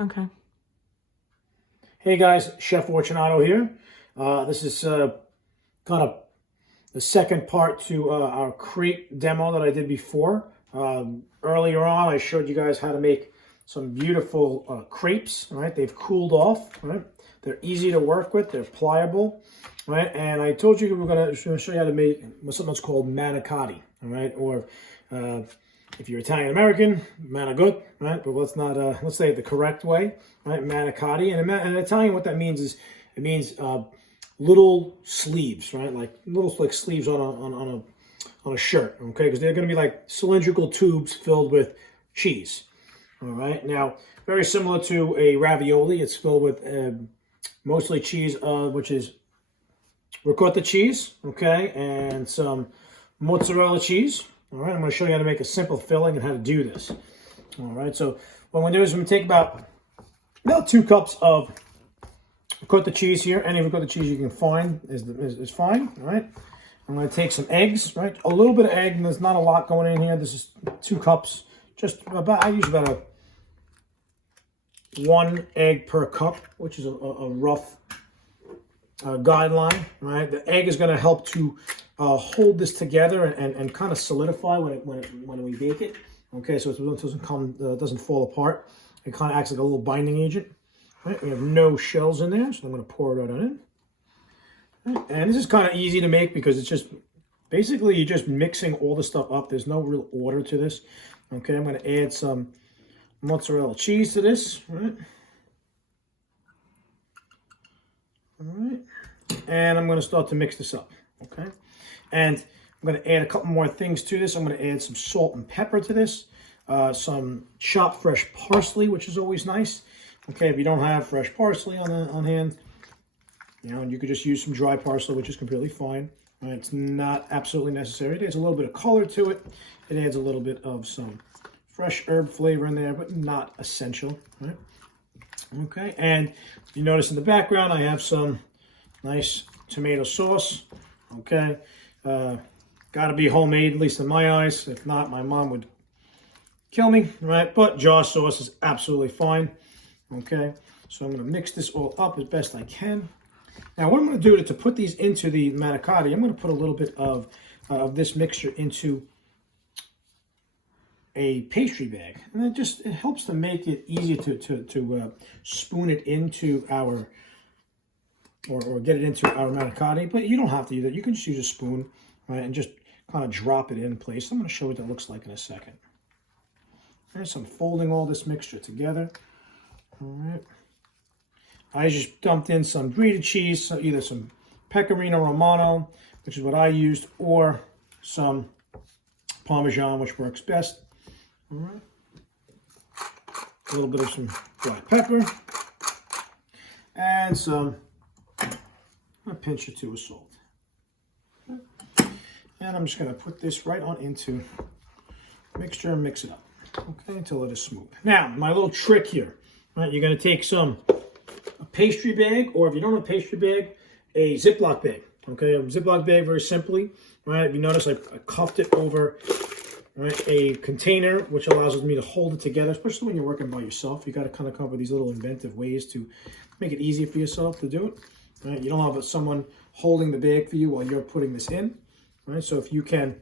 Okay. Hey guys, Chef Fortunato here. This is kind of the second part to our crepe demo that I did before. Earlier on, I showed you guys how to make some beautiful crepes. Right, they've cooled off. Right, they're easy to work with. They're pliable. Right, and I told you we were going to show you how to make something that's called manicotti. All right, or if you're Italian American, manicotti, right? But let's say it the correct way, right? Manicotti, and in Italian, what that means is it means little sleeves, right? Like little sleeves on a shirt, okay? Because they're going to be like cylindrical tubes filled with cheese. All right. Now, very similar to a ravioli, it's filled with mostly cheese, which is ricotta cheese, okay, and some mozzarella cheese. All right, I'm going to show you how to make a simple filling and how to do this. All right, so what I'm going to do is I'm going to take about 2 cups of ricotta cheese here. Any ricotta cheese you can find is fine. All right, I'm going to take some eggs, right? A little bit of egg, and there's not a lot going in here. This is 2 cups. Just about, I use about 1 egg per cup, which is a rough guideline, right? The egg is going to help to hold this together and kind of solidify when we bake it. Okay, so it doesn't fall apart. It kind of acts like a little binding agent. Right? We have no shells in there, so I'm going to pour it right on in. Right? And this is kind of easy to make because it's just basically you're just mixing all the stuff up. There's no real order to this. Okay, I'm going to add some mozzarella cheese to this. Right? All right, and I'm going to start to mix this up. Okay, and I'm going to add a couple more things to this. I'm going to add some salt and pepper to this, some chopped fresh parsley, which is always nice. Okay, if you don't have fresh parsley on hand, you know, you could just use some dry parsley, which is completely fine. Right? It's not absolutely necessary. It adds a little bit of color to it. It adds a little bit of some fresh herb flavor in there, but not essential. Right? Okay, and you notice in the background I have some nice tomato sauce. Okay, got to be homemade, at least in my eyes. If not, my mom would kill me, right? But jar sauce is absolutely fine. Okay, so I'm going to mix this all up as best I can. Now, what I'm going to do to put these into the manicotti, I'm going to put a little bit of this mixture into a pastry bag, and it helps to make it easier to spoon it into our or get it into our manicotti. But you don't have to do that. You can just use a spoon, right, and just kind of drop it in place. I'm going to show what that looks like in a second. Okay, so I'm folding all this mixture together. All right, I just dumped in some grated cheese, so either some pecorino romano, which is what I used, or some Parmesan, which works best. All right, a little bit of some black pepper, and a pinch or 2 of salt. Okay. And I'm just going to put this right on into the mixture and mix it up, okay, until it is smooth. Now, my little trick here, right? You're going to take a pastry bag, or if you don't have a pastry bag, a Ziploc bag. Okay, a Ziploc bag, very simply, right? If you notice, I cuffed it over. Right, a container, which allows me to hold it together, especially when you're working by yourself. You got to kind of come up with these little inventive ways to make it easy for yourself to do it. Right, you don't have someone holding the bag for you while you're putting this in. Right, so if you can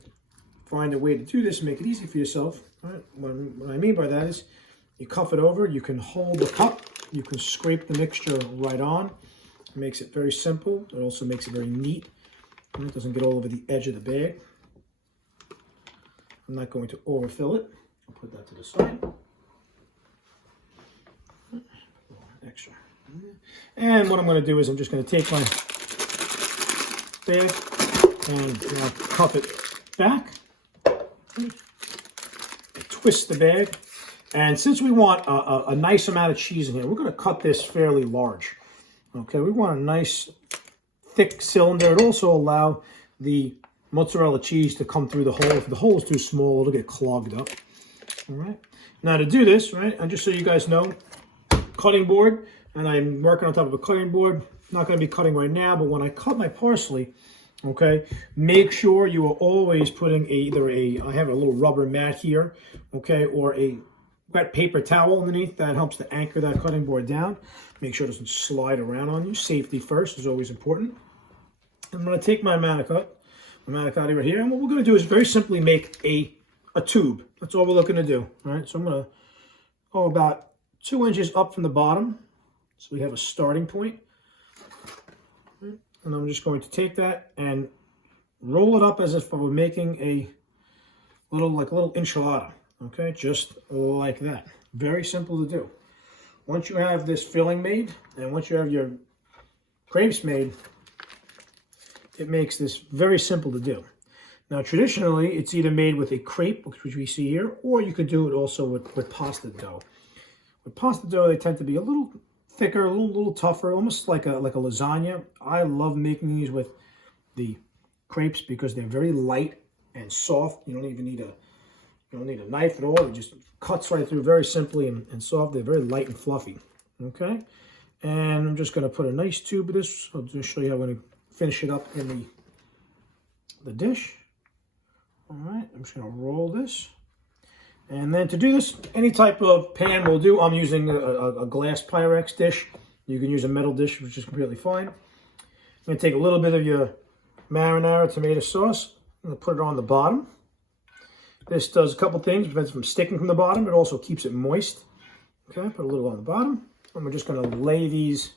find a way to do this and make it easy for yourself, right, what I mean by that is you cuff it over, you can hold the cup, you can scrape the mixture right on. It makes it very simple. It also makes it very neat. It doesn't get all over the edge of the bag. I'm not going to overfill it. I'll put that to the side. Extra. And what I'm going to do is I'm just going to take my bag and cup it back. Twist the bag. And since we want a nice amount of cheese in here, we're going to cut this fairly large. Okay, we want a nice thick cylinder. It'll also allow the mozzarella cheese to come through the hole. If the hole is too small, it'll get clogged up. All right. Now to do this, right, and just so you guys know, cutting board, and I'm working on top of a cutting board. Not going to be cutting right now, but when I cut my parsley, okay, make sure you are always putting I have a little rubber mat here, okay, or a wet paper towel underneath. That helps to anchor that cutting board down. Make sure it doesn't slide around on you. Safety first is always important. I'm going to take my Manicotti right here, and what we're going to do is very simply make a tube. That's all we're looking to do. All right, so I'm going to go about 2 inches up from the bottom, so we have a starting point. And I'm just going to take that and roll it up as if I were making a little enchilada. Okay, just like that. Very simple to do. Once you have this filling made, and once you have your crepes made, it makes this very simple to do. Now, traditionally, it's either made with a crepe, which we see here, or you could do it also with pasta dough. With pasta dough, they tend to be a little thicker, a little tougher, almost like a lasagna. I love making these with the crepes because they're very light and soft. You don't even need a knife at all. It just cuts right through very simply and soft. They're very light and fluffy. Okay, and I'm just going to put a nice tube of this. I'll just show you how I'm going to finish it up in the dish. All right, I'm just going to roll this. And then to do this, any type of pan will do. I'm using a glass Pyrex dish. You can use a metal dish, which is completely fine. I'm going to take a little bit of your marinara tomato sauce. I'm going to put it on the bottom. This does a couple things. It prevents it from sticking from the bottom. It also keeps it moist. Okay, put a little on the bottom. And we're just going to lay these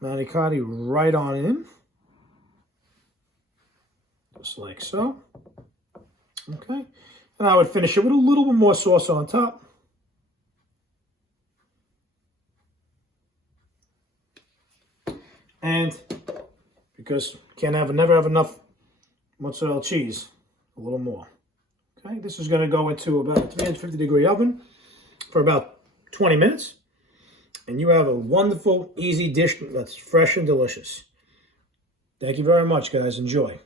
manicotti right on in. Just like so. Okay. And I would finish it with a little bit more sauce on top. And because you can't never have enough mozzarella cheese, a little more. Okay, this is going to go into about a 350-degree oven for about 20 minutes. And you have a wonderful, easy dish that's fresh and delicious. Thank you very much, guys. Enjoy.